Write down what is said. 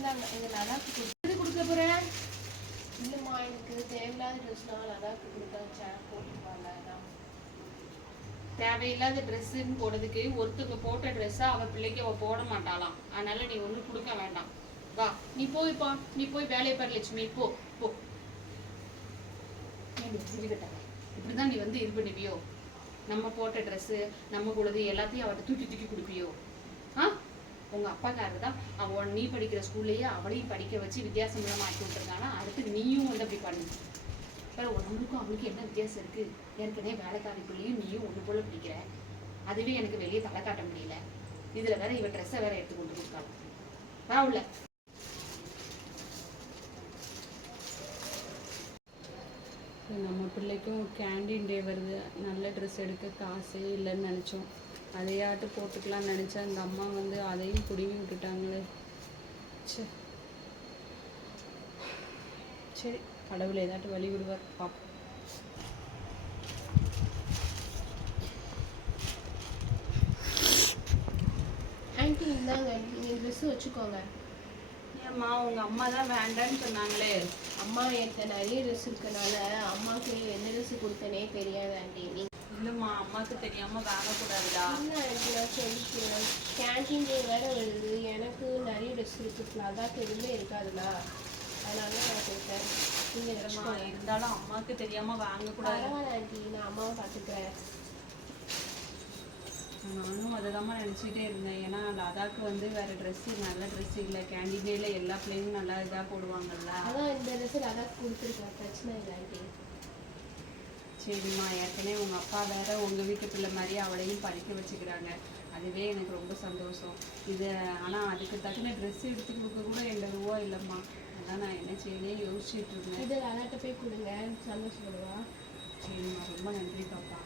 இந்தாங்க இது நல்லா கொடுத்து கொடுக்க போகிறேன் இல்லைம்மா எனக்கு தேவையில்லாத ட்ரெஸ்னால் லதாக்கு கொடுத்தாச்சா போட்டுப்பாங்க அதான். தேவையில்லாத ட்ரெஸ்ஸுன்னு போடுறதுக்கு ஒருத்தவங்க போட்ட ட்ரெஸ்ஸை அவள் பிள்ளைக்கு அவள் போட மாட்டாளாம். அதனால நீ ஒன்றும் கொடுக்க வேண்டாம். வா நீ போய்ப்பா. நீ போய் வேலையை பாரு லட்சுமி. போ போ. இப்படி தான் இப்படிதான் நீ வந்து இது பண்ணுவியோ? நம்ம போட்ட ட்ரெஸ்ஸு நம்ம கூடது எல்லாத்தையும் அவர்கிட்ட தூக்கி தூக்கி கொடுப்பியோ? உங்க அப்பாக்காரர் தான் அவன் நீ படிக்கிற ஸ்கூல்லையே அவளையும் படிக்க வச்சு வித்தியாசம் இல்லாமல் ஆக்கி விட்டுருக்கானா? அடுத்து நீயும் வந்து அப்படி பண்ணு. அப்புறம் நம்மளுக்கும் அவளுக்கு என்ன வித்தியாசம் இருக்கு? ஏற்கனவே வேலைக்காரி பிள்ளையும் நீயும் ஒன்று போல பிடிக்கிற. அதுவே எனக்கு வெளியே தலை காட்ட முடியல. இதுல வேற இவ ட்ரெஸ்ஸை வேற எடுத்து கொண்டு கொடுக்காள் வா உள்ள. நம்ம பிள்ளைக்கும் கேண்டீன் டே வருது. நல்ல ட்ரெஸ் எடுக்க காசே இல்லைன்னு நினச்சோம். அதையாட்டு போட்டுக்கலாம்னு நினச்சா இந்த அம்மா வந்து அதையும் பிடுங்கி விட்டுட்டாங்களே. ச்சே. சரி கடவுள் ஏதாட்டும் வழி விடுவார். பார்ப்போம் ஆன்ட்டி இந்தாங்க. நீங்கள் ட்ரெஸ் வச்சுக்கோங்க. ஏம்மா உங்க அம்மா தான் வேண்டான்னு சொன்னாங்களே. அம்மா என்கிட்ட நிறைய ட்ரெஸ் இருக்கனால அம்மாவுக்கு எந்த ட்ரெஸ் கொடுத்தனே தெரியாது ஆண்டி நீ இல்லைம்மா அம்மாவுக்கு தெரியாம வாங்கக்கூடாதுடா இல்லை சொல்லிக்கிறேன் கேன்டீன் வேற வருது. எனக்கு நிறைய ட்ரெஸ் இருக்கு. லதாக்கு எதுவுமே இருக்காதுல்ல அதனால நான் கொடுத்தேன் நீங்கள் இல்லைம்மா இருந்தாலும் அம்மாவுக்கு தெரியாம வாங்கக்கூடாது ஆண்டி. நான் அம்மாவை பார்த்துக்கிறேன். நானும் அதை தான் நினச்சிட்டே இருந்தேன். ஏன்னா லதாக்கு வந்து வேற ட்ரெஸ் நல்ல ட்ரெஸ் இல்லை. கேண்டீன்ல எல்லா பிள்ளைங்களும் நல்லா இதாக போடுவாங்கல்ல. அதான் இந்த ட்ரெஸ் லதாக்கு கொடுத்துருக்கேன். பிரச்சனை இல்லை ஆண்டி. சரிம்மா ஏற்கனவே உங்க அப்பா வேற உங்க வீட்டு பிள்ளை மாதிரி அவளையும் படிக்க வச்சுக்கிறாங்க. அதுவே எனக்கு ரொம்ப சந்தோஷம். இது ஆனா அதுக்கு தக்கன ட்ரெஸ் எடுத்து கொடுக்க கூட எந்த ரூபா இல்லைம்மா. அதான் நான் என்ன செய்யணும் யோசிச்சுட்டு இருந்தேன். இது லதாட்ட போய் கொடுங்க. சந்தோஷப்படுவா. சரிம்மா ரொம்ப நன்றி பாப்பா.